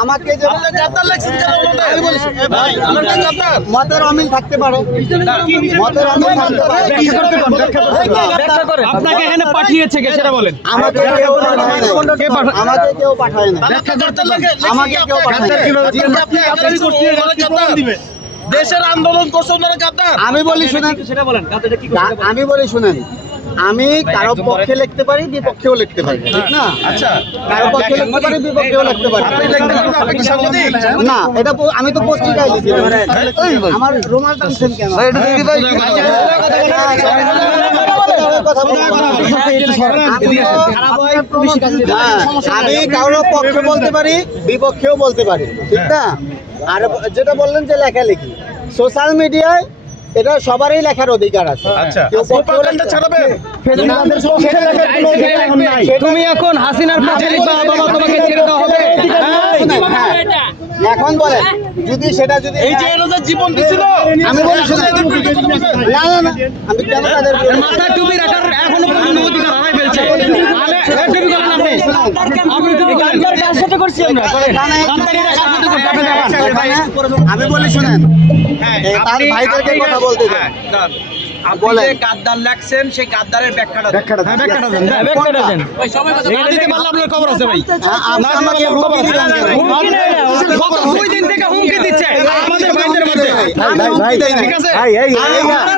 আমাকে মতের অমিল থাকতে পারে। মতের অমিল থাকতে পারে। আপনাকে এখানে পাঠিয়েছে কে? সেটা বলেন। আমাকে কেউ পাঠায় না। আমাকে কেউ পাঠায় না আমাকে কেউ পাঠায় না দেশের আন্দোলন করছে ওনারা গাদ্দার আমি বলি শুনেন। সেটা বলেন আমি বলি শুনেন। আমি কারও পক্ষে লিখতে পারি বিপক্ষেও লিখতে পারি ঠিক না? আচ্ছা। কারও পক্ষে লিখতে পারি বিপক্ষেও লিখতে পারি? না এটা আমি তো পত্রিকায় লিখি। আমার রুমাল টানছেন কেন। আমি হ্যাঁ, পক্ষে বলতে পারি বিপক্ষেও বলতে পারি ঠিক না? আর যেটা বললেন যে লেখালেখি সোশ্যাল মিডিয়ায় এটা সবারই লেখার অধিকার আছে। আচ্ছা। তুমি এখন হাসিনার হবে? হ্যাঁ, এখন বলেন। যদি সেটা যদি এই যে এরা জীবন দিছিল? আমি বলি শুধু না না না আমি কেন তাদের মাথা টুপি রাখার এখনও পর্যন্ত অধিকার হারাই ফেলছে? টুপি করেন আপনি আপনি টুপি করেন কার সাথে করছি আমরা? আমি বলি শুনেন। এ, তার ভাইদেরকে কথা বলতে দেন। আপনি যে গাদ্দার লাগছেন সেই গাদ্দারের ব্যাখ্যাটা দেন। হ্যাঁ, ব্যাখ্যাটা দেন। ব্যাখ্যাটা দেন। না দিতে পারলে আপনার খবর আছে ভাই। হ্যাঁ, আপনি আমাকে হুমকি দিলেন কেন? হুমকি নেই না, গত দুই দিন থেকে হুমকি দিচ্ছে। আমাদের ভাইদের মধ্যে। আমি হুমকি দেই ঠিক আছে আমি হুমকি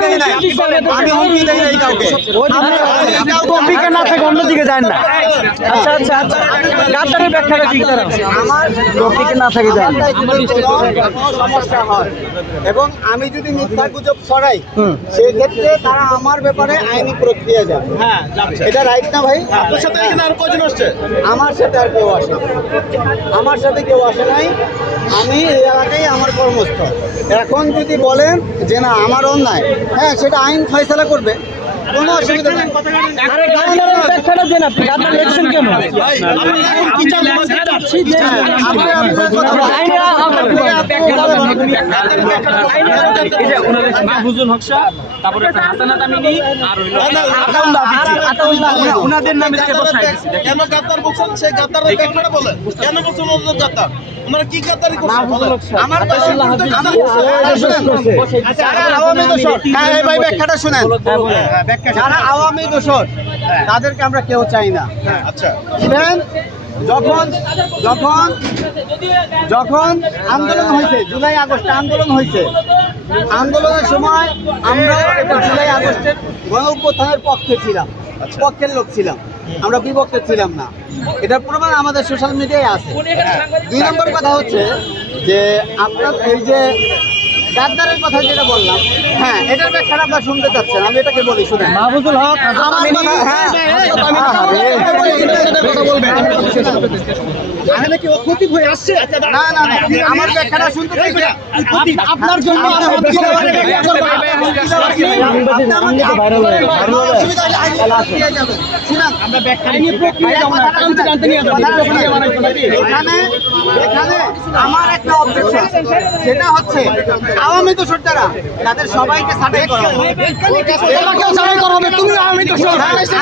আমি হুমকি দেই নাই কাউকে। টপিকে না থেকে অন্যদিকে যায় না। আচ্ছা আচ্ছা আচ্ছা গাদ্দারের ব্যাখ্যাটা কি তারা আমার টপিকে না থেকে যায় না কোনো সমস্যা হয়। এবং আমি যদি মিথ্যা গুজব ছড়াই সেক্ষেত্রে তারা আমার ব্যাপারে আইনি প্রক্রিয়া যাবে। হ্যাঁ এটা রাইট না ভাই? আপনার সাথে এখানে আর কজন আসছে? আমার সাথে আর কেউ আসে আমার সাথে কেউ আসে নাই। আমি এই এলাকায় আমার কর্মস্থল এখন যদি বলেন যে না আমার অন্যায় হ্যাঁ সেটা আইন ফয়সলা করবে। কোনো অসুবিধা নেই। ব্যাখ্যাটা দেন আপনি গাদ্দার লিখছেন কেন? আপনারা গাদ্দার আপনার আপনার তারপরে একটা হাসানাত আমিনী আর ওনাদের নামে কেন গাদ্দার বলছেন সেই গাদ্দারের ব্যাখ্যাটা বলেন। কেন বলছেন ওনাদের গাদ্দার? ওনারা কি গাদ্দারি করছেন আমার আওয়ামী দোষর হ্যাঁ ভাই ব্যাখ্যাটা শুনেন। যারা আওয়ামী দোষর তাদেরকে আমরা কেউ চাই না। আচ্ছা। ইভেন যখন যখন যখন আন্দোলন হয়েছে জুলাই আগস্টে আন্দোলন হয়েছে আন্দোলনের সময় আমরা জুলাই আগস্টের গণ অভ্যুত্থানের পক্ষে ছিলাম পক্ষের লোক ছিলাম। আমরা বিপক্ষে ছিলাম না। এটার প্রমাণ আমাদের সোশ্যাল মিডিয়ায় আছে। দুই নম্বর কথা হচ্ছে যে আপনার এই যে গাদ্দারের কথা যেটা বললাম হ্যাঁ এটার ব্যাখ্যাটা আপনার শুনতে চাচ্ছেন আমি এটাকে বলি শুনেন মাহফুজুল হক আমার হ্যাঁ হয়ে আপনার জন্য অসুবিধা শুনেন, এখানে এখানে আমার একটা অবজেকশন সেটা হচ্ছে আওয়ামী দোষর যারা তাদের সবাইকে সাটাই করা হবে। করা হবে। তুমি আওয়ামী সর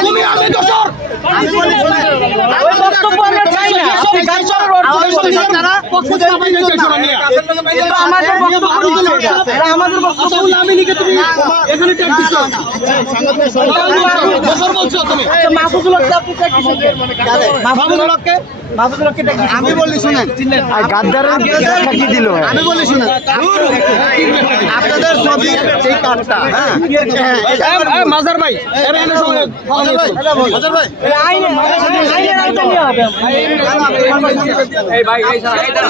তুমি আওয়ামী তো সর আমি বলি আমি বক্তব্য আমরা চাই না। আপনি গাইছরের অর্থ আমি আচ্ছা বলি শুনেন কি দিল আমি বলি শুনেন আপনাদের ছবি সেই কার্ডটা হ্যাঁ হ্যাঁ, মাজার ভাই ভাই, ভাই, আইনের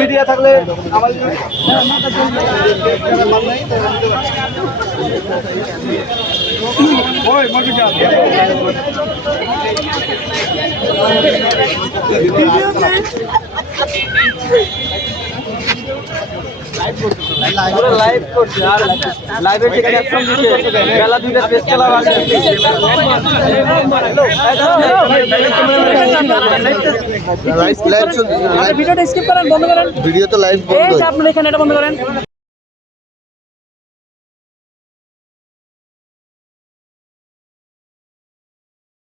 মিডিয়া থাকলে লাইভ করছে আর লাইভে থেকে ক্যাপশন দিচ্ছে বেলা দুইটা স্পেস খেলা আছে ভিডিওটা স্কিপ করেন বন্ধ করেন। ভিডিও তো লাইভ যে আপনারা এখানে এটা বন্ধ করেন।